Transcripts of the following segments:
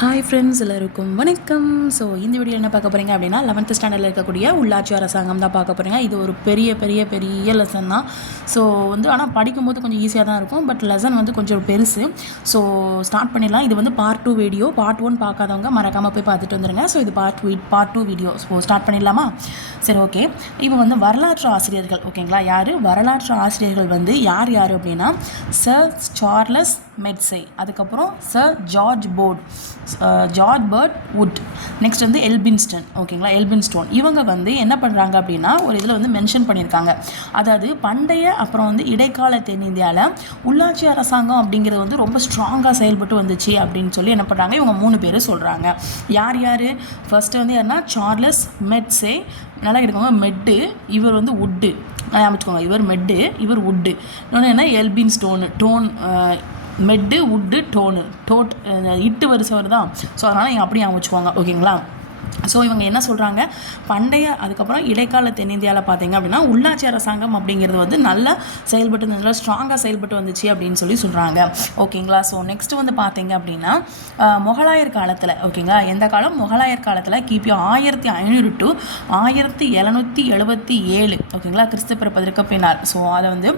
Hi friends எல்லாருக்கும் வணக்கம். So இந்த வீடியோ என்ன பார்க்க போகிறீங்க அப்படின்னா லெவன்த்து ஸ்டாண்டர்டில் இருக்கக்கூடிய உள்ளாட்சி அரசாங்கம் தான் பார்க்க போகிறீங்க இது ஒரு பெரிய பெரிய பெரிய லெசன் தான். ஸோ வந்து ஆனால் படிக்கும்போது கொஞ்சம் ஈஸியாக தான் இருக்கும். பட் லெசன் வந்து கொஞ்சம் பெருசு. ஸோ ஸ்டார்ட் பண்ணிடலாம். இது வந்து part two video part one பார்க்காதவங்க மறக்காமல் போய் பார்த்துட்டு வந்துடுங்க ஸோ இது part V part two video so start பண்ணிடலாமா? சரி ஓகே இப்போ வந்து வரலாற்று ஆசிரியர்கள் ஓகேங்களா யார்? வரலாற்று ஆசிரியர்கள் வந்து யார் யார் அப்படின்னா சர் சார்லஸ் மெட்ஸை அதுக்கப்புறம் sir George board George Birdwood next வந்து எல்பின்ஸ்டன் ஓகேங்களா எல்பின்ஸ்டோன் இவங்க வந்து என்ன பண்ணுறாங்க அப்படின்னா ஒரு இதில் வந்து மென்ஷன் பண்ணியிருக்காங்க. அதாவது பண்டைய அப்புறம் வந்து இடைக்கால தென்னிந்தியாவில் உள்ளாட்சி அரசாங்கம் அப்படிங்கிறது வந்து ரொம்ப ஸ்ட்ராங்காக செயல்பட்டு வந்துச்சு அப்படின்னு சொல்லி என்ன பண்ணுறாங்க இவங்க மூணு பேர் சொல்கிறாங்க யார் யார்? ஃபர்ஸ்ட்டு வந்து யாருன்னா சார்லஸ் மெட்ஸே நல்லா எடுக்கோங்க மெட்டு இவர் வந்து உட்டு அமைச்சுக்கோங்க இவர் மெட்டு இவர் உட்டு இன்னொன்று என்ன? எல்பின் ஸ்டோனு டோன் மெட்டு உட்டு டோனு டோட் இட்டு வரிசை வருதான் ஸோ அதனால் நீங்கள் அப்படியே அமைச்சுக்கோங்க ஓகேங்களா ஸோ இவங்க என்ன சொல்கிறாங்க பண்டைய அதுக்கப்புறம் இடைக்கால தென்னிந்தியாவில் பார்த்தீங்க அப்படின்னா உள்ளாட்சி அரசாங்கம் அப்படிங்கிறது வந்து நல்லா செயல்பட்டு நல்லா ஸ்ட்ராங்காக செயல்பட்டு வந்துச்சு அப்படின்னு சொல்லி சொல்கிறாங்க ஓகேங்களா ஸோ நெக்ஸ்ட் வந்து பார்த்தீங்க அப்படின்னா முகலாயர் காலத்தில் ஓகேங்களா எந்த காலம்? முகலாயர் காலத்தில் கிபி ஆயிரத்தி ஐநூறு டு ஆயிரத்தி எழுநூற்றி எழுபத்தி ஏழு ஓகேங்களா கிறிஸ்து பிறப்பதற்கு பின்னால். ஸோ அதை வந்து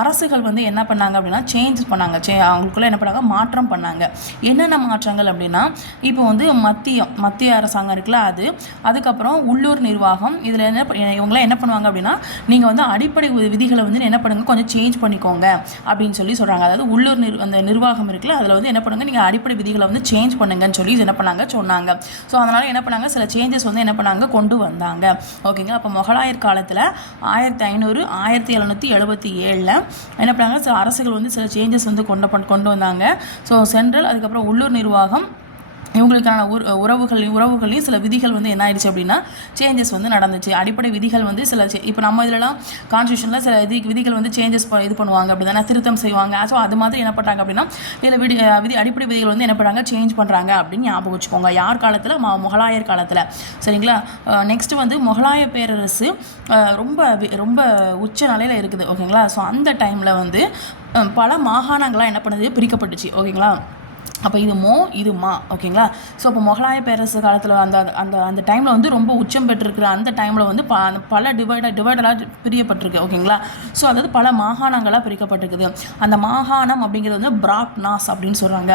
அரசுகள் வந்து என்ன பண்ணாங்க அப்படின்னா சேஞ்ச் பண்ணாங்க. சே அவங்களுக்குள்ள என்ன பண்ணாங்க? மாற்றம் பண்ணாங்க. என்னென்ன மாற்றங்கள் அப்படின்னா இப்போ வந்து மத்தியம் மத்திய அரசாங்கம் இருக்குல்ல அது அதுக்கப்புறம் உள்ளூர் நிர்வாகம் இதில் என்ன இவங்களாம் என்ன பண்ணுவாங்க அப்படின்னா நீங்கள் வந்து அடிப்படை விதிகளை வந்து என்ன பண்ணுங்க கொஞ்சம் சேஞ்ச் பண்ணிக்கோங்க அப்படின்னு சொல்லி சொல்கிறாங்க அதாவது உள்ளூர் நிர் அந்த நிர்வாகம் இருக்குல்ல அதில் வந்து என்ன பண்ணுங்க நீங்கள் அடிப்படை விதிகளை வந்து சேஞ்ச் பண்ணுங்கன்னு சொல்லி என்ன பண்ணாங்க சொன்னாங்க. ஸோ அதனால் என்ன பண்ணாங்க சில சேஞ்சஸ் வந்து என்ன பண்ணாங்க கொண்டு வந்தாங்க. ஓகேங்களா அப்போ மொகலாயர் காலத்தில் ஆயிரத்தி ஐநூறு ஆயிரத்தி எழுநூற்றி எழுபத்தி ஏழில் என்ன பண்ணாங்க சில அரசுகள் வந்து சில சேஞ்சஸ் வந்து கொண்டு கொண்டு வந்தாங்க. ஸோ சென்ட்ரல் அதுக்கப்புறம் உள்ளூர் நிர்வாகம் இவங்களுக்கான உற உறவுகள் உறவுகளையும் சில விதிகள் வந்து என்ன ஆயிடுச்சு அப்படின்னா சேஞ்சஸ் வந்து நடந்துச்சு. அடிப்படை விதிகள் வந்து சில இப்போ நம்ம இதிலலாம் கான்ஸ்டியூஷனில் சில இது விதிகள் வந்து சேஞ்சஸ் இது பண்ணுவாங்க அப்படி தானே திருத்தம் செய்வாங்க. ஸோ அது மாதிரி என்ன பண்ணுறாங்க அப்படின்னா இதில் விதி விதி அடிப்படை விதிகள் வந்து என்ன பண்ணுறாங்க சேஞ்ச் பண்ணுறாங்க அப்படின்னு ஞாபகம் வச்சுக்கோங்க. யார் காலத்தில்? ம முகலாயர் காலத்தில். சரிங்களா? நெக்ஸ்ட் வந்து முகலாய பேரரசு ரொம்ப ரொம்ப உச்ச நிலையில் இருக்குது. ஓகேங்களா? ஸோ அந்த டைமில் வந்து பல மாகாணங்களாக என்ன பண்ணுது? பிரிக்கப்பட்டுச்சு. ஓகேங்களா? அப்போ இது மோ இது மா ஓகேங்களா? ஸோ அப்போ முகலாய பேரரசு காலத்தில் அந்த அந்த அந்த டைமில் வந்து ரொம்ப உச்சம் பெற்றிருக்கிற அந்த டைமில் வந்து ப பல டிவைட டிவைடராக பிரியப்பட்டிருக்கு ஓகேங்களா? ஸோ அதாவது பல மாகாணங்களாக பிரிக்கப்பட்டிருக்குது. அந்த மாகாணம் அப்படிங்கிறது வந்து பிராக் நாஸ் அப்படின்னு சொல்கிறாங்க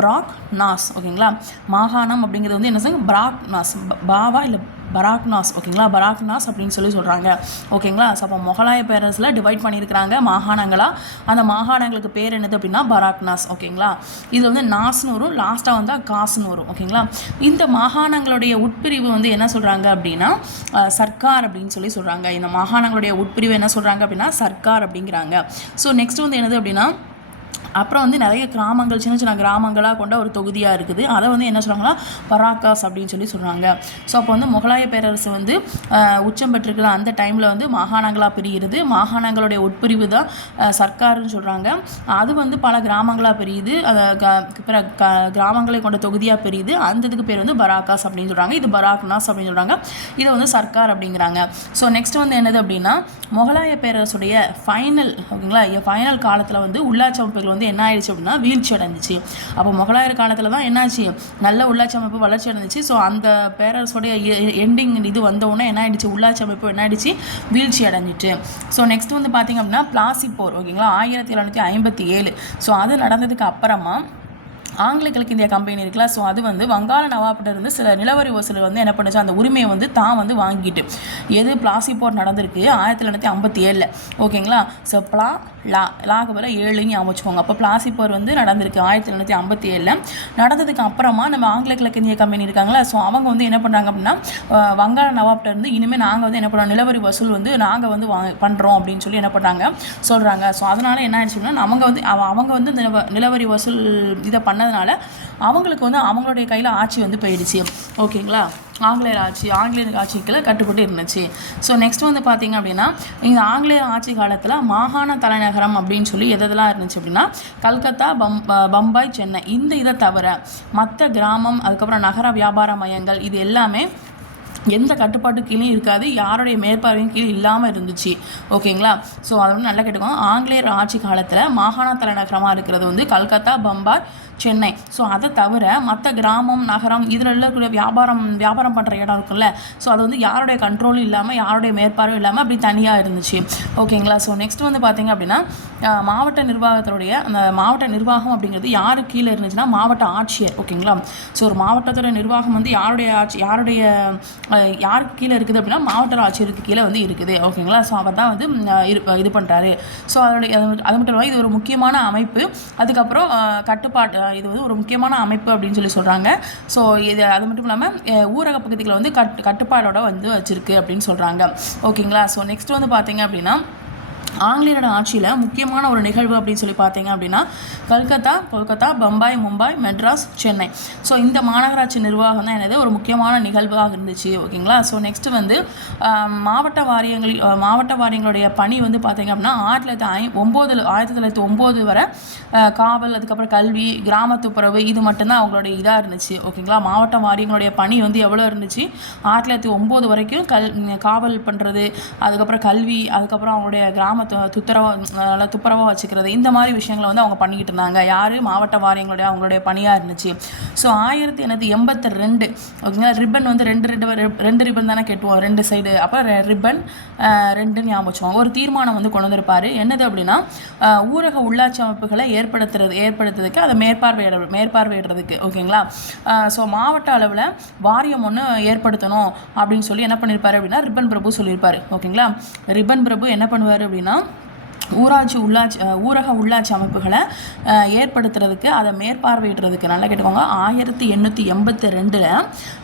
பிராக் நாஸ் ஓகேங்களா? மாகாணம் அப்படிங்கிறது வந்து என்ன சொல்லுங்க பிராக் நாஸ் பாவா இல்லை பராக்னாஸ் ஓகேங்களா? பராக்னாஸ் அப்படின்னு சொல்லி சொல்கிறாங்க ஓகேங்களா? ஸோ அப்போ முகலாய பேரரசில் டிவைட் பண்ணியிருக்கிறாங்க மாகாணங்களாக அந்த மாகாணங்களுக்கு பேர் என்னது அப்படின்னா பராக்னாஸ் ஓகேங்களா? இது வந்து நாஸ்னு வரும் லாஸ்ட்டாக வந்து காசுன்னு வரும் ஓகேங்களா? இந்த மாகாணங்களுடைய உட்பிரிவு வந்து என்ன சொல்கிறாங்க அப்படின்னா சர்க்கார் அப்படின்னு சொல்லி சொல்கிறாங்க இந்த மாகாணங்களுடைய உட்பிரிவு என்ன சொல்கிறாங்க அப்படின்னா சர்க்கார் அப்படிங்கிறாங்க. ஸோ நெக்ஸ்ட் வந்து என்னது அப்படின்னா அப்புறம் வந்து நிறைய கிராமங்கள் சின்ன சின்ன கிராமங்களாக கொண்ட ஒரு தொகுதியாக இருக்குது. அதை வந்து என்ன சொல்கிறாங்கன்னா பராக்காஸ் அப்படின்னு சொல்லி சொல்கிறாங்க ஸோ அப்போ வந்து முகலாய பேரரசு வந்து உச்சம் பெற்றிருக்கிற அந்த டைமில் வந்து மாகாணங்களாக பிரிகிறது மாகாணங்களுடைய உட்பிரிவு தான் சர்க்காருன்னு சொல்கிறாங்க அது வந்து பல கிராமங்களாக பிரியுது. க- பிற க கிராமங்களை கொண்ட தொகுதியாக பிரியுது. அந்த இதுக்கு பேர் வந்து பராக்காஸ் அப்படின்னு சொல்கிறாங்க இது பராக்னாஸ் அப்படின்னு சொல்கிறாங்க இதை வந்து சர்க்கார் அப்படிங்கிறாங்க. ஸோ நெக்ஸ்ட் வந்து என்னது அப்படின்னா முகலாய பேரரசுடைய ஃபைனல் ஓகேங்களா? ஃபைனல் காலத்தில் வந்து உள்ளாட்சி அவர்கள் வந்து என்ன ஆயிடுச்சு அப்படின்னா வீழ்ச்சி அடைஞ்சிச்சு. அப்போ முகலாயர் காலத்தில் தான் என்னாச்சு? நல்ல உள்ளாட்சி அமைப்பு வளர்ச்சி அடைஞ்சிச்சு. ஸோ அந்த பேரரசோடைய எண்டிங் இது வந்த உடனே என்ன ஆயிடுச்சு? உள்ளாட்சி அமைப்பு என்ன ஆயிடுச்சு? வீழ்ச்சி அடைஞ்சிட்டு. ஸோ நெக்ஸ்ட் வந்து பார்த்தீங்க அப்படின்னா பிளாசி போர் ஓகேங்களா ஆயிரத்தி எழுநூற்றி ஐம்பத்தி ஏழு. ஸோ அது நடந்ததுக்கு அப்புறமா ஆங்கில கிழக்கு இந்தியா கம்பெனி இருக்குல்ல ஸோ அது வந்து வங்காள நவாப்கிட்ட இருந்து சில நிலவரி வசூல் வந்து என்ன பண்ணுச்சு அந்த உரிமையை வந்து தான் வந்து வாங்கிட்டு. எது பிளாசி போர் நடந்திருக்கு ஆயிரத்தி தொள்ளாயிரத்தி ஐம்பத்தி ஏழில் ஓகேங்களா? ஸோ பிளா லா லாக்கு பதில் ஏழுன்னு அமைச்சுக்கோங்க அப்போ பிளாசி போர் வந்து நடந்திருக்கு ஆயிரத்தி தொள்ளாயிரத்தி ஐம்பத்தி ஏழில் நடந்ததுக்கு அப்புறமா நம்ம ஆங்கில கிழக்கு இந்திய கம்பெனி இருக்காங்களா ஸோ அவங்க வந்து என்ன பண்ணுறாங்க அப்படின்னா வங்காள நவாப்கிட்ட இருந்து இனிமேல் நாங்கள் வந்து என்ன பண்ணுறோம் நிலவரி வசூல் வந்து நாங்கள் வந்து வாங்க பண்ணுறோம் அப்படின்னு சொல்லி என்ன பண்ணுறாங்க சொல்கிறாங்க ஸோ அதனால் என்ன ஆயிடுச்சுன்னா அவங்க வந்து அவ- அவங்க வந்து இந்த நிலவரி வசூல் இதை பண்ண பண்ணதுனால அவங்களுக்கு வந்து அவங்களுடைய கையில் ஆட்சி வந்து போயிடுச்சு. ஓகேங்களா? ஆங்கிலேயர் ஆட்சி ஆங்கிலேயர் ஆட்சிக்குள்ள கட்டுப்பட்டு இருந்துச்சு. ஸோ நெக்ஸ்ட் வந்து பார்த்தீங்க அப்படின்னா இந்த ஆங்கிலேயர் ஆட்சி காலத்தில் மாகாண தலைநகரம் அப்படின்னு சொல்லி எதெல்லாம் இருந்துச்சு அப்படின்னா கல்கத்தா பம் பம்பாய் சென்னை. இந்த இதை தவிர மற்ற கிராமம் அதுக்கப்புறம் நகர வியாபார மையங்கள் இது எல்லாமே எந்த கட்டுப்பாட்டு கீழே இருக்காது. யாருடைய மேற்பார்வையும் கீழே இல்லாமல் இருந்துச்சு. ஓகேங்களா? ஸோ அதை வந்து நல்லா கேட்டுக்கோங்க. ஆங்கிலேயர் ஆட்சி காலத்தில் மாகாண தலைநகரமாக இருக்கிறது வந்து கல்கத்தா பம்பாய் சென்னை. ஸோ அதை தவிர மற்ற கிராமம் நகரம் இதில் இருக்கக்கூடிய வியாபாரம் வியாபாரம் பண்ணுற இடம் இருக்குல்ல. ஸோ அது வந்து யாருடைய கண்ட்ரோலும் இல்லாமல் யாருடைய மேற்பார்வையும் இல்லாமல் அப்படி தனியாக இருந்துச்சு. ஓகேங்களா ஸோ நெக்ஸ்ட் வந்து பார்த்தீங்க அப்படின்னா மாவட்ட நிர்வாகத்தினுடைய அந்த மாவட்ட நிர்வாகம் அப்படிங்கிறது யார் கீழே இருந்துச்சுன்னா மாவட்ட ஆட்சியர். ஓகேங்களா ஸோ ஒரு மாவட்டத்தோட நிர்வாகம் வந்து யாருடைய ஆட்சி யாருடைய யாருக்கு கீழே இருக்குது அப்படின்னா மாவட்ட ஆட்சியருக்கு கீழே வந்து இருக்குது. ஓகேங்களா ஸோ அவர் தான் வந்து இரு இது பண்ணுறாரு ஸோ அதோடைய அது மட்டும் அது மட்டும் இல்லாமல் இது ஒரு முக்கியமான அமைப்பு. அதுக்கப்புறம் கட்டுப்பாட்டு இது வந்து ஒரு முக்கியமான அமைப்பு அப்படின்னு சொல்லி சொல்கிறாங்க ஸோ இது அது மட்டும் இல்லாமல் ஊரக பகுதிகளை வந்து கட் கட்டுப்பாடோட வந்து வச்சுருக்கு அப்படின்னு சொல்கிறாங்க ஓகேங்களா ஸோ நெக்ஸ்ட் வந்து பார்த்தீங்க அப்படின்னா ஆங்கிலேயரோட ஆட்சியில் முக்கியமான ஒரு நிகழ்வு அப்படின்னு சொல்லி பார்த்தீங்க அப்படின்னா கல்கத்தா கொல்கத்தா பம்பாய் மும்பாய் மெட்ராஸ் சென்னை. ஸோ இந்த மாநகராட்சி நிர்வாகம் தான் என்னது? ஒரு முக்கியமான நிகழ்வாக இருந்துச்சு ஓகேங்களா? ஸோ நெக்ஸ்ட் வந்து மாவட்ட வாரியங்களில் மாவட்ட வாரியங்களுடைய பணி வந்து பார்த்தீங்க அப்படின்னா ஆயிரத்தி தொள்ளாயிரத்தி ஐ ஒம்போதில் ஆயிரத்தி தொள்ளாயிரத்தி ஒம்பது வரை காவல் அதுக்கப்புறம் கல்வி கிராமத்துப்புறவு இது மட்டும்தான் அவங்களுடைய இதாக இருந்துச்சு ஓகேங்களா? மாவட்ட வாரியங்களுடைய பணி வந்து எவ்வளோ இருந்துச்சு? ஆயிரத்தி தொள்ளாயிரத்தி ஒம்பது வரைக்கும் கல் காவல் பண்ணுறது அதுக்கப்புறம் கல்வி அதுக்கப்புறம் அவங்களுடைய கிராம து- துப்புரவா நல்லா துப்புரவாக வச்சுக்கிறது. இந்த மாதிரி விஷயங்களை வந்து அவங்க பண்ணிக்கிட்டு இருந்தாங்க. யார்? மாவட்ட வாரியங்களுடைய அவங்களுடைய பணியாக இருந்துச்சு. ஸோ ஆயிரத்தி எண்ணூற்றி எண்பத்தி ரெண்டு ஓகேங்களா? ரிப்பன் வந்து ரெண்டு ரெண்டு ரெண்டு ரிப்பன் தானே கெட்டுவோம் ரெண்டு சைடு அப்போ ரிப்பன் ரெண்டு ஞாபகம் ஒரு தீர்மானம் வந்து கொண்டு வந்திருப்பார். என்னது அப்படின்னா ஊரக உள்ளாட்சி அமைப்புகளை ஏற்படுத்துறது ஏற்படுத்துறதுக்கு அதை மேற்பார்வையிட மேற்பார்வையிடுறதுக்கு ஓகேங்களா? ஸோ மாவட்ட அளவில் வாரியம் ஒன்று ஏற்படுத்தணும் அப்படின்னு சொல்லி என்ன பண்ணியிருப்பார் அப்படின்னா ரிப்பன் பிரபு சொல்லியிருப்பார் ஓகேங்களா? ரிப்பன் பிரபு என்ன பண்ணுவார் அப்படின்னா 다음 ஊராட்சி உள்ளாட்சி ஊரக உள்ளாட்சி அமைப்புகளை ஏற்படுத்துறதுக்கு அதை மேற்பார்வையிடுறதுக்கு நல்லா கேட்டுக்கோங்க. ஆயிரத்தி எண்ணூற்றி எண்பத்தி ரெண்டில்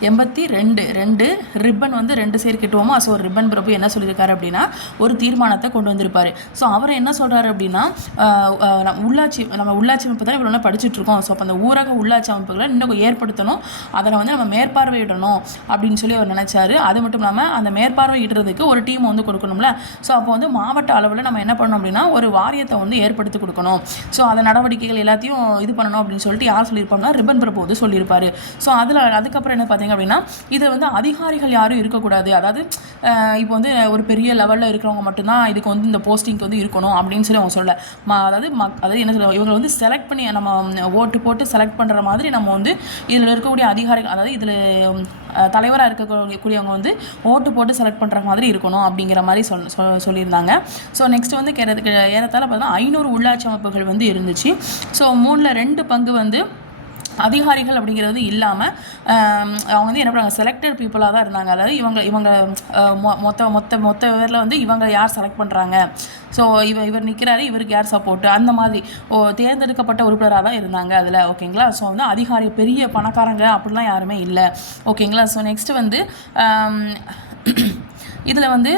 எண்பத்தி ரெண்டு ரெண்டு ரிப்பன் வந்து ரெண்டு சேர் கிட்டுவோமா? ஸோ ரிப்பன் பிரபு என்ன சொல்லியிருக்காரு அப்படின்னா ஒரு தீர்மானத்தை கொண்டு வந்திருப்பார். ஸோ அவர் என்ன சொல்கிறாரு அப்படின்னா நம்ம உள்ளாட்சி நம்ம உள்ளாட்சி அமைப்பு தான் இவ்வளோ படிச்சுட்ருக்கோம் ஸோ அப்போ அந்த ஊரக உள்ளாட்சி அமைப்புகளை இன்னும் ஏற்படுத்தணும். அதை வந்து நம்ம மேற்பார்வையிடணும் அப்படின்னு சொல்லி அவர் நினச்சாரு. அது மட்டும் இல்லாமல் அந்த மேற்பார்வையிடுறதுக்கு ஒரு டீம் வந்து கொடுக்கணும்ல. ஸோ அப்போ வந்து மாவட்ட அளவில் நம்ம என்ன பண்ணணும் அப்படின்னா ஒரு வாரியத்தை வந்து ஏற்படுத்தி கொடுக்கணும். ஸோ அந்த நடவடிக்கைகள் எல்லாத்தையும் இது பண்ணணும் அப்படின்னு சொல்லிட்டு யார் சொல்லியிருப்பாங்கன்னா ரிப்பன் பிரபு வந்து சொல்லியிருப்பாரு. ஸோ அதில் அதுக்கப்புறம் என்ன பார்த்தீங்க அப்படின்னா இது வந்து அதிகாரிகள் யாரும் இருக்கக்கூடாது. அதாவது இப்போ வந்து ஒரு பெரிய லெவலில் இருக்கிறவங்க மட்டும்தான் இதுக்கு வந்து இந்த போஸ்டிங்க்கு வந்து இருக்கணும் அப்படின்னு சொல்லி அவங்க சொல்ல ம அதாவது மக் அதாவது என்ன சொல்லுவாங்க இவங்களை வந்து செலக்ட் பண்ணி நம்ம ஓட்டு போட்டு செலக்ட் பண்ணுற மாதிரி நம்ம வந்து இதில் இருக்கக்கூடிய அதிகாரிகள் அதாவது இதில் தலைவராக இருக்கக்கூடியவங்க வந்து ஓட்டு போட்டு செலக்ட் பண்ணுற மாதிரி இருக்கணும் அப்படிங்கிற மாதிரி சொல் சொல்லியிருந்தாங்க. ஸோ நெக்ஸ்ட் வந்து கேரத்துக்கு ஏறத்தால் பார்த்தீங்கன்னா ஐநூறு உள்ளாட்சி அமைப்புகள் வந்து இருந்துச்சு. ஸோ மூணில் ரெண்டு பங்கு வந்து அதிகாரிகள் அப்படிங்கிறது இல்லாமல் அவங்க வந்து என்ன பண்ணாங்க செலக்டட் பீப்புளாக தான் இருந்தாங்க. அதாவது இவங்க இவங்க மொ- மொத்த மொத்த மொத்த பேரில் வந்து இவங்க யார் செலக்ட் பண்ணுறாங்க ஸோ இவர் இவர் நிற்கிறாரு இவருக்கு யார் சப்போர்ட் அந்த மாதிரி. ஓ தேர்ந்தெடுக்கப்பட்ட உறுப்பினராக தான் இருந்தாங்க அதில் ஓகேங்களா? ஸோ வந்து அதிகாரி பெரிய பணக்காரங்க அப்படிலாம் யாருமே இல்லை. ஓகேங்களா? ஸோ நெக்ஸ்ட் வந்து இதில் வந்து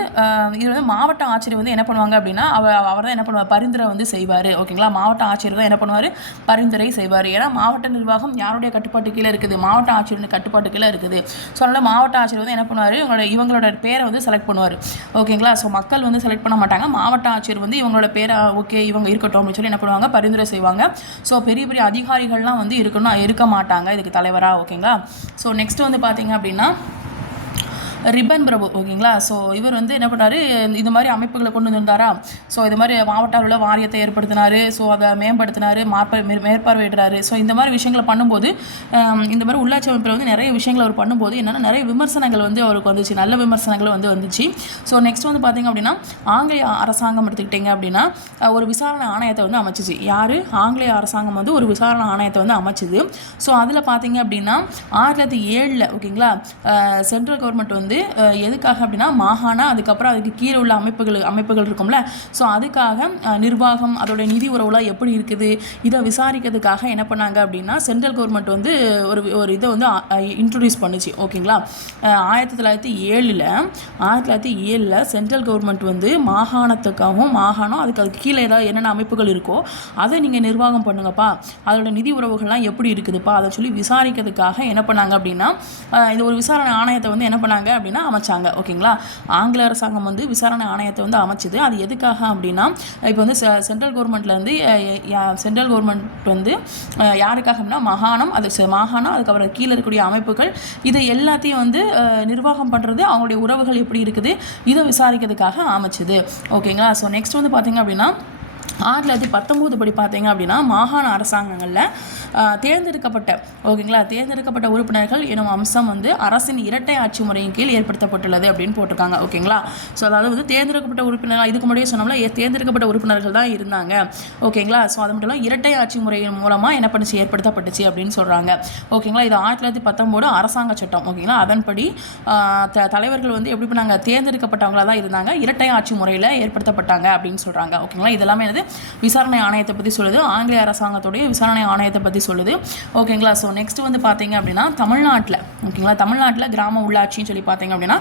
இதில் வந்து மாவட்ட ஆட்சியர் வந்து என்ன பண்ணுவாங்க அப்படின்னா அவர் அவர் தான் என்ன பண்ணுவார்? பரிந்துரை வந்து செய்வார். ஓகேங்களா? மாவட்ட ஆட்சியர் தான் என்ன பண்ணுவார்? பரிந்துரை செய்வார். ஏன்னா மாவட்ட நிர்வாகம் யாருடைய கட்டுப்பாட்டு கீழே இருக்குது? மாவட்ட ஆட்சியருடைய கட்டுப்பாட்டு கீழே இருக்குது. ஸோ அதனால் மாவட்ட ஆட்சியர் வந்து என்ன பண்ணுவார்? இவங்களோட இவங்களோட பேரை வந்து செலக்ட் பண்ணுவார். ஓகேங்களா? ஸோ மக்கள் வந்து செலக்ட் பண்ண மாட்டாங்க. மாவட்ட ஆட்சியர் வந்து இவங்களோட பேரை ஓகே இவங்க இருக்கட்டும் அப்படின்னு சொல்லி என்ன பண்ணுவாங்க? பரிந்துரை செய்வாங்க. ஸோ பெரிய பெரிய அதிகாரிகள்லாம் வந்து இருக்கணும் இருக்க மாட்டாங்க. இதுக்கு தலைவராக ஓகேங்களா? ஸோ நெக்ஸ்ட் வந்து பார்த்தீங்க அப்படின்னா ரிப்பன் பிரபு ஓகேங்களா? ஸோ இவர் வந்து என்ன பண்ணார்? இது மாதிரி அமைப்புகளை கொண்டு வந்திருந்தாரா? ஸோ இது மாதிரி மாவட்ட அளவில் வாரியத்தை ஏற்படுத்தினாரு. ஸோ அதை மேம்படுத்தினார் மார்ப மே- மேற்பார்வையிடுறாரு. ஸோ இந்த மாதிரி விஷயங்களை பண்ணும்போது இந்த மாதிரி உள்ளாட்சி அமைப்பில் வந்து நிறைய விஷயங்கள் அவர் பண்ணும்போது என்னென்னா நிறைய விமர்சனங்கள் வந்து அவருக்கு வந்துச்சு. நல்ல விமர்சனங்கள் வந்து வந்துச்சு. ஸோ நெக்ஸ்ட் வந்து பார்த்தீங்க அப்படின்னா ஆங்கிலேய அரசாங்கம் எடுத்துக்கிட்டிங்க அப்படின்னா ஒரு விசாரணை ஆணையத்தை வந்து அமைச்சிச்சு. யார்? ஆங்கிலேய அரசாங்கம் வந்து ஒரு விசாரணை ஆணையத்தை வந்து அமைச்சிது. ஸோ அதில் பார்த்தீங்க அப்படின்னா ஆயிரத்தி தொள்ளாயிரத்தி ஏழில் ஓகேங்களா சென்ட்ரல் கவர்மெண்ட் வந்து வந்து எதுக்காக அப்படின்னா மாகாணம் அதுக்கப்புறம் அதுக்கு கீழே உள்ள அமைப்புகள் அமைப்புகள் இருக்கும்ல. ஸோ அதுக்காக நிர்வாகம் அதோட நிதி உறவுலாம் எப்படி இருக்குது? இதை விசாரிக்கிறதுக்காக என்ன பண்ணாங்க அப்படின்னா சென்ட்ரல் கவர்மெண்ட் வந்து ஒரு ஒரு இதை வந்து இன்ட்ரடியூஸ் பண்ணுச்சு. ஓகேங்களா? ஆயிரத்தி தொள்ளாயிரத்தி ஏழில் ஆயிரத்தி தொள்ளாயிரத்தி ஏழில் சென்ட்ரல் கவர்மெண்ட் வந்து மாகாணத்துக்காகவும் மாகாணம் அதுக்கு அதுக்கு கீழே ஏதாவது என்னென்ன அமைப்புகள் இருக்கோ அதை நீங்கள் நிர்வாகம் பண்ணுங்கப்பா. அதோட நிதி உறவுகள்லாம் எப்படி இருக்குதுப்பா? அதை சொல்லி விசாரிக்கிறதுக்காக என்ன பண்ணாங்க அப்படின்னா இந்த இது ஒரு விசாரணை ஆணையத்தை வந்து என்ன பண்ணாங்க அப்படின்னா அமைச்சாங்க ஓகேங்களா? ஆங்கில அரசாங்கம் வந்து விசாரணை ஆணையத்தை வந்து அமைச்சது. அது எதுக்காக அப்படின்னா இப்போ வந்து சென்ட்ரல் கவர்மெண்ட்லேருந்து சென்ட்ரல் கவர்மெண்ட் வந்து யாருக்காக அப்படின்னா மாகாணம் அது மாகாணம் அதுக்கப்புறம் கீழே இருக்கக்கூடிய அமைப்புகள் இதை எல்லாத்தையும் வந்து நிர்வாகம் பண்ணுறது அவங்களுடைய உறவுகள் எப்படி இருக்குது இதை விசாரிக்கிறதுக்காக அமைச்சது ஓகேங்களா? ஸோ நெக்ஸ்ட் வந்து பார்த்தீங்க அப்படின்னா ஆயிரத்தி தொள்ளாயிரத்தி பத்தொம்போது படி பார்த்தீங்க அப்படின்னா மாகாண அரசாங்கங்களில் தேர்ந்தெடுக்கப்பட்ட ஓகேங்களா தேர்ந்தெடுக்கப்பட்ட உறுப்பினர்கள் எனும் அம்சம் வந்து அரசின் இரட்டை ஆட்சி முறையின் கீழ் ஏற்படுத்தப்பட்டுள்ளது அப்படின்னு போட்டிருக்காங்க ஓகேங்களா. ஸோ அதாவது வந்து தேர்ந்தெடுக்கப்பட்ட உறுப்பினர்கள் இதுக்கு முன்னாடியே சொன்னோம்ல ஏ- தேர்ந்தெடுக்கப்பட்ட உறுப்பினர்கள் தான் இருந்தாங்க ஓகேங்களா. ஸோ அது மட்டும் இல்லாமல் இரட்டை ஆட்சி முறையின் மூலமாக என்ன பண்ணுச்சு ஏற்படுத்தப்பட்டுச்சு அப்படின்னு சொல்கிறாங்க ஓகேங்களா. இது ஆயிரத்தி தொள்ளாயிரத்தி பத்தொம்போது அரசாங்க சட்டம் ஓகேங்களா. அதன்படி த- தலைவர்கள் வந்து எப்படி பண்ணாங்க தேர்ந்தெடுக்கப்பட்டவங்களா தான் இருந்தாங்க இரட்டை ஆட்சி முறையில் ஏற்படுத்தப்பட்டாங்க அப்படின்னு சொல்கிறாங்க ஓகேங்களா. இதெல்லாமே என்னது விசாரணை ஆணையத்தை பற்றி சொல்லுது. ஆங்கிலேய அரசாங்கத்துடைய விசாரணை ஆணையத்தை பற்றி சொல்லுது. ஓகேங்களா ஸோ நெக்ஸ்ட் வந்து பார்த்தீங்க அப்படின்னா தமிழ்நாட்டில் ஓகேங்களா தமிழ்நாட்டில் கிராம உள்ளாட்சின்னு சொல்லி பார்த்தீங்க அப்படின்னா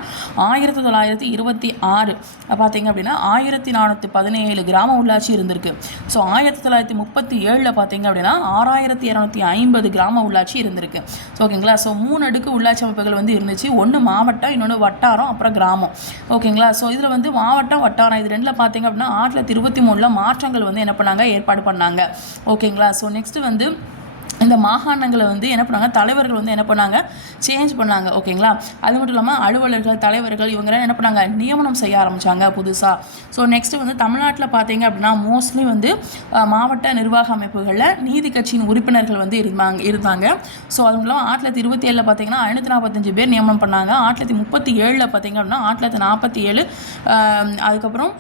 ஆயிரத்தி தொள்ளாயிரத்தி இருபத்தி ஆறு பார்த்தீங்க அப்படின்னா ஆயிரத்தி நானூற்றி பதினேழு கிராம உள்ளாட்சி இருந்திருக்கு. ஸோ ஆயிரத்தி தொள்ளாயிரத்தி முப்பத்தி ஏழில் பார்த்தீங்க அப்படின்னா ஆறாயிரத்தி இரநூத்தி ஐம்பது கிராம உள்ளாட்சி இருந்திருக்கு. ஸோ ஓகேங்களா ஸோ மூணு அடுக்கு உள்ளாட்சி அமைப்புகள் வந்து இருந்துச்சு. ஒன்று மாவட்டம் இன்னொன்று வட்டாரம் அப்புறம் கிராமம். ஓகேங்களா ஸோ இதில் வந்து மாவட்டம் வட்டாரம் இது ரெண்டில் பார்த்தீங்க அப்படின்னா ஆயிரத்தி தொள்ளாயிரத்தி இருபத்தி மூணில் மாற்றங்கள் வந்து என்ன பண்ணாங்க? ஏற்பாடு பண்ணாங்க. ஓகேங்களா? ஸோ நெக்ஸ்ட்டு வந்து இந்த மாகாணங்களை வந்து என்ன பண்ணாங்க? தலைவர்கள் வந்து என்ன பண்ணாங்க? சேஞ்ச் பண்ணாங்க ஓகேங்களா அது மட்டும் இல்லாமல் அலுவலர்கள் தலைவர்கள் இவங்கெல்லாம் என்ன பண்ணாங்க? நியமனம் செய்ய ஆரம்பித்தாங்க புதுசாக ஸோ நெக்ஸ்ட் வந்து தமிழ்நாட்டில் பார்த்தீங்க அப்படின்னா மோஸ்ட்லி வந்து மாவட்ட நிர்வாக அமைப்புகளில் நீதி கட்சியின் உறுப்பினர்கள் வந்து இருந்தாங்க இருந்தாங்க. ஸோ அது மட்டும் இல்லாமல் ஆயிரத்தி தொள்ளாயிரத்தி இருபத்தி ஏழில் பார்த்தீங்கன்னா ஐநூற்றி நாற்பத்தஞ்சு பேர் நியமனம் பண்ணாங்க. ஆயிரத்தி தொள்ளாயிரத்தி முப்பத்தி ஏழில் பார்த்தீங்க அப்படின்னா ஆயிரத்தி தொள்ளாயிரத்தி நாற்பத்தி ஏழு அதுக்கப்புறம்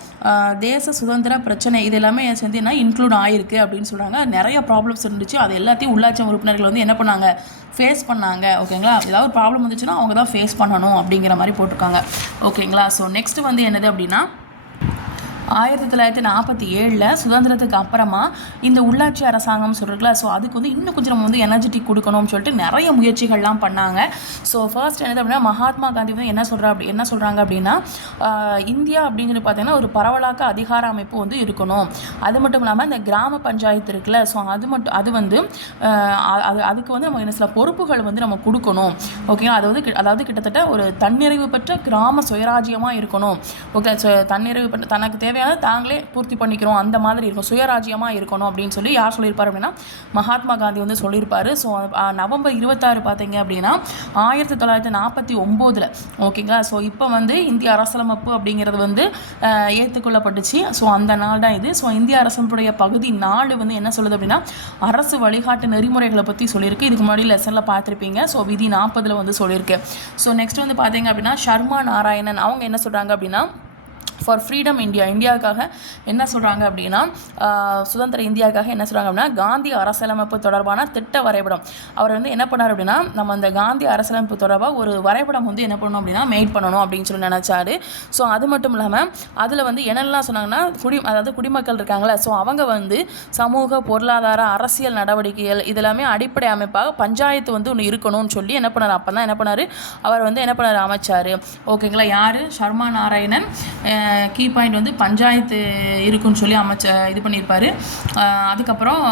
தேச சுதந்திர பிரச்சனை இது எல்லாமே சேர்ந்து என்ன இன்க்ளூட் ஆயிருக்கு அப்படின்னு சொல்கிறாங்க நிறைய ப்ராப்ளம்ஸ் இருந்துச்சு. அது எல்லாத்தையும் உள்ளாட்சி உறுப்பினர்கள் வந்து என்ன பண்ணாங்க? ஃபேஸ் பண்ணாங்க. ஓகேங்களா ஏதாவது ஒரு ப்ராப்ளம் வந்துச்சுன்னா அவங்க தான் ஃபேஸ் பண்ணணும் அப்படிங்கிற மாதிரி போட்டிருக்காங்க. ஓகேங்களா ஸோ நெக்ஸ்ட் வந்து என்னது அப்படின்னா ஆயிரத்தி தொள்ளாயிரத்தி நாற்பத்தி ஏழில் சுதந்திரத்துக்கு அப்புறமா இந்த உள்ளாட்சி அரசாங்கம் சொல்கிறதுல ஸோ அதுக்கு வந்து இன்னும் கொஞ்சம் நம்ம வந்து எனர்ஜெட்டிக் கொடுக்கணும்னு சொல்லிட்டு நிறைய முயற்சிகள்லாம் பண்ணாங்க. ஸோ ஃபர்ஸ்ட் என்னது அப்படின்னா மகாத்மா காந்தி வந்து என்ன சொல்கிறா அப்படி என்ன சொல்கிறாங்க அப்படின்னா இந்தியா அப்படின்னு சொல்லி பார்த்தீங்கன்னா ஒரு பரவலாக்க அதிகார அமைப்பு வந்து இருக்கணும். அது மட்டும் இல்லாமல் இந்த கிராம பஞ்சாயத்து இருக்குல்ல ஸோ அது மட்டும் அது வந்து அது அதுக்கு வந்து நம்ம என்ன சில பொறுப்புகள் வந்து நம்ம கொடுக்கணும். ஓகே அது வந்து கி- அதாவது கிட்டத்தட்ட ஒரு தன்னிறைவு பெற்ற கிராம சுயராஜ்யமாக இருக்கணும். ஓகே ஸோ தன்னிறைவு பெற்ற தனக்கு தேவையான தாங்களே பூர்த்தி பண்ணிக்கிறோம். அந்த மாதிரி இருக்கும். சுயராஜ்யமாக இருக்கணும் அப்படின்னு சொல்லி யார் சொல்லியிருப்பார் அப்படின்னா மகாத்மா காந்தி வந்து சொல்லியிருப்பார். ஸோ நவம்பர் இருபத்தாறு பார்த்தீங்க அப்படின்னா ஆயிரத்தி தொள்ளாயிரத்தி நாற்பத்தி ஒம்போதில் ஓகேங்களா ஸோ இப்போ வந்து இந்திய அரசியலமைப்பு அப்படிங்கிறது வந்து ஏற்றுக்கொள்ளப்பட்டுச்சு. ஸோ அந்த நாள் தான் இது. ஸோ இந்திய அரசனுடைய பகுதி நாலு வந்து என்ன சொல்லுது அப்படின்னா அரசு வழிகாட்டு நெறிமுறைகளை பற்றி சொல்லியிருக்கு. இதுக்கு முன்னாடி லெசனில் பார்த்துருப்பீங்க. ஸோ விதி நாற்பதில் வந்து சொல்லியிருக்கு. ஸோ நெக்ஸ்ட் வந்து பார்த்தீங்க அப்படின்னா ஷர்மா நாராயணன். அவங்க என்ன சொல்கிறாங்க அப்படின்னா ஃபார் ஃப்ரீடம் இந்தியா இந்தியாவுக்காக என்ன சொல்கிறாங்க அப்படின்னா சுதந்திர இந்தியாவுக்காக என்ன சொல்கிறாங்க அப்படின்னா காந்தி அரசியலமைப்பு தொடர்பான திட்ட வரைபடம். அவர் வந்து என்ன பண்ணார் அப்படின்னா நம்ம அந்த காந்தி அரசியலமைப்பு தொடர்பாக ஒரு வரைபடம் வந்து என்ன பண்ணணும் அப்படின்னா மெயிட் பண்ணணும் அப்படின்னு சொல்லி நினச்சாரு. ஸோ அது மட்டும் இல்லாமல் அதில் வந்து என்னெல்லாம் சொன்னாங்கன்னா குடி அதாவது குடிமக்கள் இருக்காங்களே ஸோ அவங்க வந்து சமூக பொருளாதார அரசியல் நடவடிக்கைகள் இதெல்லாமே அடிப்படை அமைப்பாக பஞ்சாயத்து வந்து ஒன்று இருக்கணும்னு சொல்லி என்ன பண்ணார்? அப்போ தான் என்ன பண்ணார்? அவர் வந்து என்ன பண்ணார்? அமைச்சார். ஓகேங்களா? யார்? சர்மா நாராயணன். கீ பாயிண்ட் வந்து பஞ்சாயத்து இருக்குன்னு சொல்லி அமைச்ச இது பண்ணியிருப்பாரு. அதுக்கப்புறம்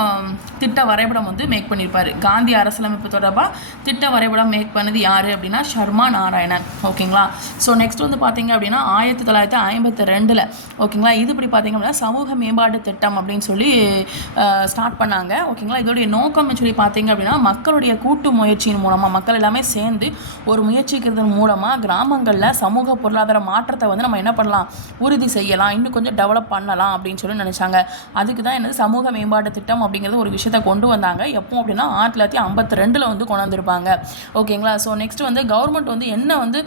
திட்ட வரைபடம் வந்து மேக் பண்ணியிருப்பாரு காந்தி அரசியலமைப்பு தொடர்பாக திட்ட வரைபடம் மேக் பண்ணது யார் அப்படின்னா சர்மா நாராயணன். ஓகேங்களா? ஸோ நெக்ஸ்ட் வந்து பார்த்தீங்க அப்படின்னா ஆயிரத்தி தொள்ளாயிரத்தி ஐம்பத்தி ரெண்டில். ஓகேங்களா? இது இப்படி பார்த்தீங்க அப்படின்னா சமூக மேம்பாட்டு திட்டம் அப்படின்னு சொல்லி ஸ்டார்ட் பண்ணாங்க. ஓகேங்களா? இதோடைய நோக்கம் சொல்லி பார்த்தீங்க அப்படின்னா மக்களுடைய கூட்டு முயற்சியின் மூலமாக மக்கள் எல்லாமே சேர்ந்து ஒரு முயற்சிக்கிறதன் மூலமாக கிராமங்களில் சமூக பொருளாதார மாற்றத்தை வந்து நம்ம என்ன பண்ணலாம்? உறுதி செய்யலாம். இன்னும் கொஞ்சம் டெவலப் பண்ணலாம் அப்படின்னு சொல்லி நினச்சாங்க. அதுக்கு தான் என்னது? சமூக மேம்பாட்டு திட்டம் அப்படிங்கிறது ஒரு விஷயம் விஷயத்தை கொண்டு வந்தாங்க. எப்போ அப்படின்னா ஆயிரத்தி தொள்ளாயிரத்தி ஐம்பத்தி ரெண்டில் வந்து கொண்டு வந்திருப்பாங்க ஓகேங்களா? ஸோ நெக்ஸ்ட் வந்து கவர்மெண்ட் வந்து என்ன வந்து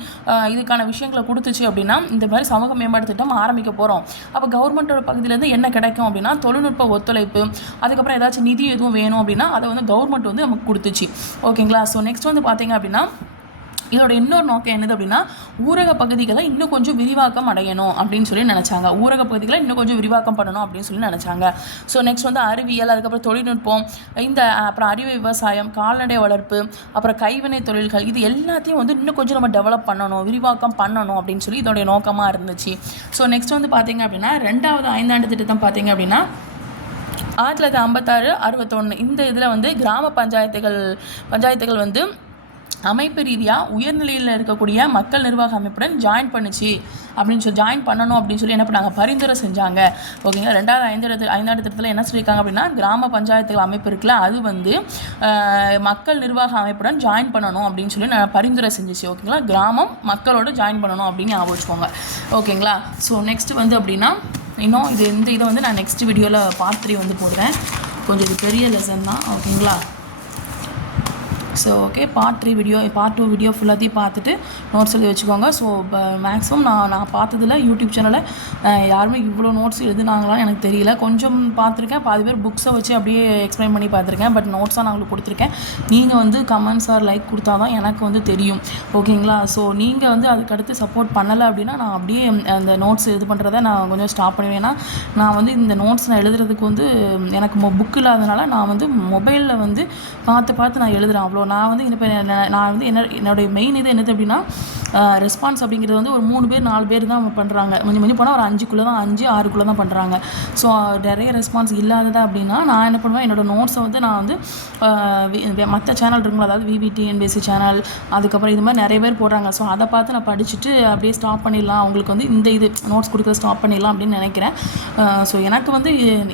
இதுக்கான விஷயங்களை கொடுத்துச்சு அப்படின்னா இந்த மாதிரி சமூக மேம்பாடு திட்டம் ஆரம்பிக்க போகிறோம் அப்போ கவர்மெண்ட்டோட பகுதியிலேருந்து என்ன கிடைக்கும் அப்படின்னா தொழில்நுட்ப ஒத்துழைப்பு அதுக்கப்புறம் ஏதாச்சும் நிதி எதுவும் வேணும் அப்படின்னா அதை வந்து கவர்மெண்ட் வந்து நமக்கு கொடுத்துச்சு. ஓகேங்களா? ஸோ நெக்ஸ்ட் வந்து பார்த்தீங்க அப்படின்னா இதோட இன்னொரு நோக்கம் என்னது அப்படின்னா ஊரக பகுதிகளை இன்னும் கொஞ்சம் விரிவாக்கம் அடையணும் அப்படின்னு சொல்லி நினச்சாங்க. ஊரக பகுதிகளை இன்னும் கொஞ்சம் விரிவாக்கம் பண்ணணும் அப்படின்னு சொல்லி நினச்சாங்க. ஸோ நெக்ஸ்ட் வந்து அறிவியல் அதுக்கப்புறம் தொழில்நுட்பம் இந்த அப்புறம் அறிவு விவசாயம் கால்நடை வளர்ப்பு அப்புறம் கைவினை தொழில்கள் இது எல்லாத்தையும் வந்து இன்னும் கொஞ்சம் நம்ம டெவலப் பண்ணணும் விரிவாக்கம் பண்ணணும் அப்படின்னு சொல்லி இதோடைய நோக்கமாக இருந்துச்சு. ஸோ நெக்ஸ்ட் வந்து பார்த்தீங்க அப்படின்னா ரெண்டாவது ஐந்தாண்டு திட்டம் பார்த்தீங்க அப்படின்னா ஆயிரத்தி தொள்ளாயிரத்தி ஐம்பத்தாறு அறுபத்தொன்று இந்த இதில் வந்து கிராம பஞ்சாயத்துகள் பஞ்சாயத்துகள் வந்து அமைப்பு ரீதியாக உயர்நிலையில் இருக்கக்கூடிய மக்கள் நிர்வாக அமைப்புடன் ஜாயின் பண்ணுச்சு. அப்படின்னு சொல்லி ஜாயின் பண்ணணும் அப்படின்னு சொல்லி என்ன பண்ணாங்க? பரிந்துரை செஞ்சாங்க. ஓகேங்களா ரெண்டாவது ஐந்தாண்டு ஐந்தாண்டு திட்டத்தில் என்ன சொல்லியிருக்காங்க அப்படின்னா கிராம பஞ்சாயத்துகள் அமைப்பு இருக்குல்ல அது வந்து மக்கள் நிர்வாக அமைப்புடன் ஜாயின் பண்ணணும் அப்படின்னு சொல்லி நான் பரிந்துரை செஞ்சுச்சு. ஓகேங்களா கிராமம் மக்களோட ஜாயின் பண்ணணும் அப்படின்னு ஞாபகம் வச்சுக்கோங்க. ஓகேங்களா ஸோ நெக்ஸ்ட் வந்து அப்படின்னா இன்னும் இது இந்த இதை வந்து நான் நெக்ஸ்ட் வீடியோவில் பார்ட் த்ரீ வந்து போடுறேன். கொஞ்சம் இது பெரிய லெசன் தான். ஓகேங்களா so okay part three video part two video ஃபுல்லாத்தையும் பார்த்துட்டு நோட்ஸ் எழுதி வச்சுக்கோங்க. ஸோ மேக்ஸிமம் நான் நான் பார்த்ததில் யூடியூப் சேனலில் யாருமே இவ்வளோ நோட்ஸ் எழுதுனாங்களான்னு எனக்கு தெரியல. கொஞ்சம் பார்த்துருக்கேன். பாதி பேர் புக்ஸை வச்சு அப்படியே எக்ஸ்பிளைன் பண்ணி பார்த்துருக்கேன். பட் நோட்ஸாக நான் உங்களுக்கு கொடுத்துருக்கேன். நீங்கள் வந்து கமெண்ட்ஸ் ஆர் லைக் கொடுத்தா தான் எனக்கு வந்து தெரியும். ஓகேங்களா ஸோ நீங்கள் வந்து அதுக்கடுத்து சப்போர்ட் பண்ணலை அப்படின்னா நான் அப்படியே அந்த நோட்ஸ் இது பண்ணுறத நான் கொஞ்சம் ஸ்டாப் பண்ணுவேன். ஏன்னா நான் வந்து இந்த நோட்ஸ் நான் எழுதுறதுக்கு வந்து எனக்கு புக் இல்லாதனால நான் வந்து மொபைலில் வந்து பார்த்து பார்த்து நான் எழுதுகிறேன் அவ்வளோ நான் வந்து இப்போ நான் வந்து என்ன என்னுடைய மெயின் இது என்னது அப்படின்னா ரெஸ்பான்ஸ் அப்படிங்கிறது வந்து ஒரு மூணு பேர் நாலு பேர் தான் பண்ணுறாங்க கொஞ்சம் கொஞ்சம் போனால் ஒரு அஞ்சுக்குள்ளே தான் அஞ்சு ஆறுக்குள்ளே தான் பண்ணுறாங்க ஸோ நிறைய ரெஸ்பான்ஸ் இல்லாததா அப்படின்னா நான் என்ன பண்ணுவேன் என்னோடய நோட்ஸை வந்து நான் வந்து மற்ற சேனல் இருக்குங்களா அதாவது விவிடிஎன்பிஎஸ்சி சேனல் அதுக்கப்புறம் இது மாதிரி நிறைய பேர் போடுறாங்க. ஸோ அதை பார்த்து நான் படிச்சுட்டு அப்படியே ஸ்டாப் பண்ணிடலாம். அவங்களுக்கு வந்து இந்த இது நோட்ஸ் கொடுக்குறது ஸ்டாப் பண்ணிடலாம் அப்படின்னு நினைக்கிறேன். ஸோ எனக்கு வந்து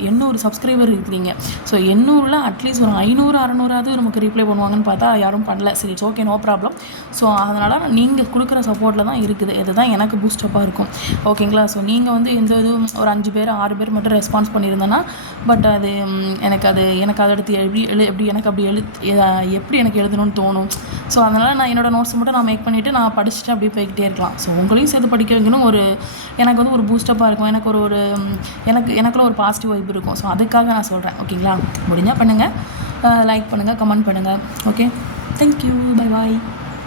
எண்ணூறு சப்ஸ்கிரைபர் இருக்கிறீங்க ஸோ எண்ணூறில் அட்லீஸ்ட் ஒரு ஐநூறு அறநூறாவது நமக்கு ரிப்ளை பண்ணுவாங்கன்னு பார்த்து பார்த்தா யாரும் பண்ணல. சரி it's okay no problem so அதனால் நீங்கள் கொடுக்குற சப்போர்ட்டில் தான் இருக்குது. இதுதான் எனக்கு பூஸ்டப்பாக இருக்கும். ஓகேங்களா ஸோ நீங்கள் வந்து எந்த இதுவும் ஒரு அஞ்சு பேர் ஆறு பேர் மட்டும் ரெஸ்பான்ஸ் பண்ணியிருந்தேன்னா பட் அது எனக்கு அது எனக்கு அதை எடுத்து எப்படி எழு எப்படி எனக்கு அப்படி எழு எப்படி எனக்கு எழுதணும்னு தோணும். ஸோ அதனால் நான் என்னோடய நோட்ஸ் மட்டும் நான் மேக் பண்ணிவிட்டு நான் படிச்சுட்டு அப்படியே போய்கிட்டே இருக்கலாம். ஸோ உங்களையும் சேர்த்து படிக்க வைக்கணும். ஒரு எனக்கு வந்து ஒரு பூஸ்டப்பாக இருக்கும். எனக்கு ஒரு ஒரு எனக்கு எனக்குள்ள ஒரு பாசிட்டிவ் வைப் இருக்கும். ஸோ அதுக்காக நான் சொல்கிறேன் ஓகேங்களா முடிஞ்சால் பண்ணுங்கள் லைக் பண்ணுங்கள் கமெண்ட் பண்ணுங்கள் ஓகே தேங்க்யூ பை பாய்